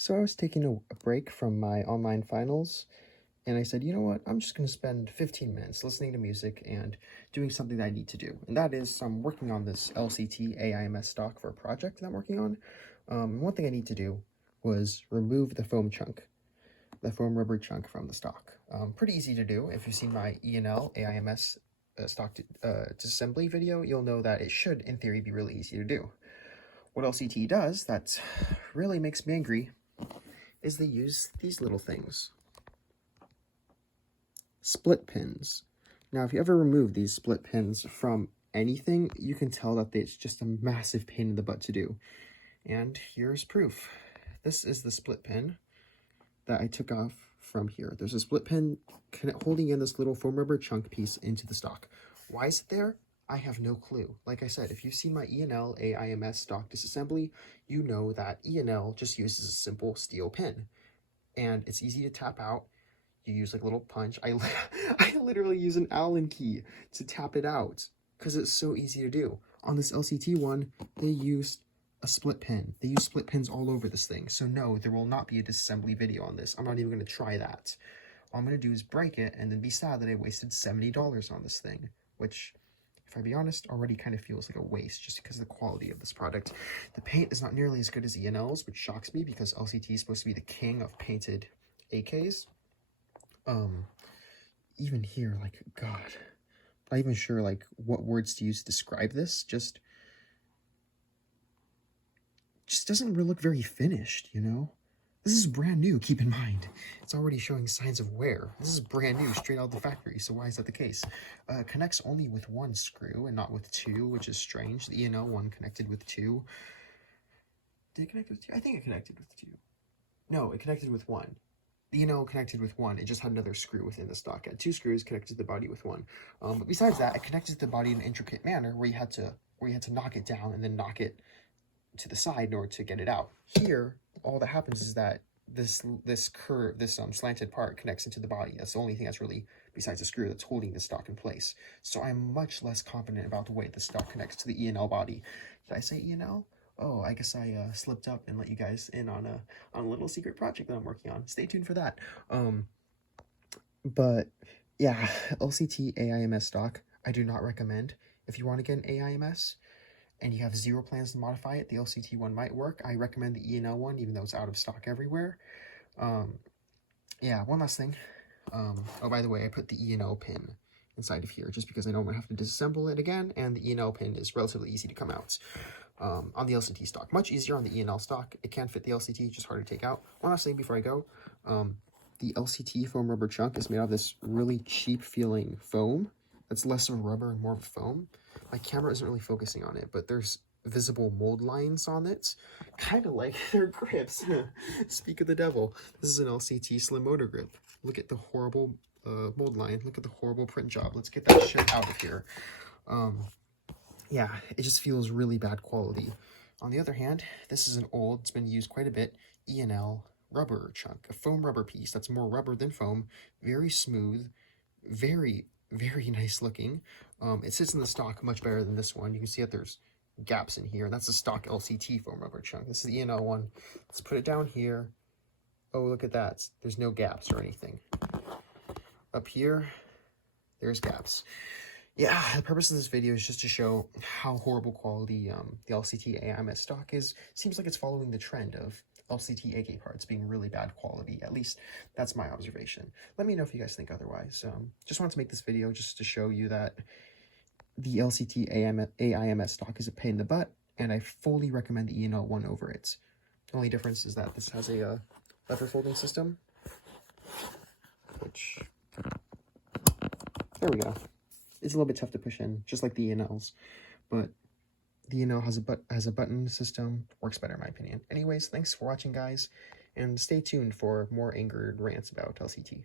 So I was taking a break from my online finals, and I said, you know what, I'm just going to spend 15 minutes listening to music and doing something that I need to do. And that is, I'm working on this LCT AIMS stock for a project that I'm working on. One thing I need to do was remove the foam chunk, the foam rubber chunk from the stock. Pretty easy to do. If you've seen my E&L AIMS stock disassembly video, you'll know that it should, in theory, be really easy to do. What LCT does that really makes me angry is they use these little things. Split pins. Now, if you ever remove these split pins from anything, you can tell that it's just a massive pain in the butt to do. And here's proof. This is the split pin that I took off from here. There's a split pin holding in this little foam rubber chunk piece into the stock. Why is it there? I have no clue. Like I said, if you've seen my E&L AIMS stock disassembly, you know that E&L just uses a simple steel pin. And it's easy to tap out. You use like a little punch. I literally use an Allen key to tap it out because it's so easy to do. On this LCT one, they used a split pin. They use split pins all over this thing. So no, there will not be a disassembly video on this. I'm not even going to try that. All I'm going to do is break it and then be sad that I wasted $70 on this thing, which, if I be honest, already kind of feels like a waste just because of the quality of this product. The paint is not nearly as good as E&L's, which shocks me because LCT is supposed to be the king of painted AKs. Even here, like, God, I'm not even sure, like, what words to use to describe this. Just doesn't really look very finished, you know? This is brand new, keep in mind. It's already showing signs of wear. This is brand new, straight out of the factory, so why is that the case? Connects only with one screw and not with two, which is strange. The E&L one connected with two. Did it connect with two? I think it connected with two. No, it connected with one. The E&L connected with one. It just had another screw within the stock. It had two screws connected to the body with one. But besides that, it connected to the body in an intricate manner where you had to knock it down and then knock it to the side in order to get it out. Here, all that happens is that this slanted part connects into the body. That's the only thing that's really, besides the screw, that's holding the stock in place. So I'm much less confident about the way the stock connects to the E&L body. Did I say E&L? Oh, I guess I slipped up and let you guys in on a little secret project that I'm working on. Stay tuned for that. But yeah, LCT AIMS stock, I do not recommend. If you want to get an AIMS and you have zero plans to modify it, the LCT one might work. I recommend the E&L one, even though it's out of stock everywhere. Yeah, one last thing. Oh, by the way, I put the E&L pin inside of here just because I don't want to have to disassemble it again, and the E&L pin is relatively easy to come out. On the LCT stock. Much easier on the E&L stock. It can fit the LCT, just hard to take out. One last thing before I go. The LCT foam rubber chunk is made out of this really cheap feeling foam. That's less of a rubber and more of a foam. My camera isn't really focusing on it, but there's visible mold lines on it. Kind of like their grips. Speak of the devil. This is an LCT slim motor grip. Look at the horrible mold line. Look at the horrible print job. Let's get that shit out of here. Yeah, it just feels really bad quality. On the other hand, this is an old, it's been used quite a bit, E&L rubber chunk, a foam rubber piece that's more rubber than foam, very smooth, very, very nice looking. It sits in the stock much better than this one. You can see that there's gaps in here, and that's a stock LCT foam rubber chunk. This is the E&L one. Let's put it down here. Oh, look at that. There's no gaps or anything. Up here, there's gaps. Yeah, the purpose of this video is just to show how horrible quality the LCT AIMS stock is. Seems like it's following the trend of LCT AK parts being really bad quality. At least that's my observation. Let me know if you guys think otherwise. Just wanted to make this video just to show you that the LCT AIMS stock is a pain in the butt, and I fully recommend the E&L one over it. The only difference is that this has a lever folding system, which, there we go. It's a little bit tough to push in, just like the E&Ls, but the E&L has a button system, works better in my opinion. Anyways, thanks for watching, guys, and stay tuned for more angered rants about LCT.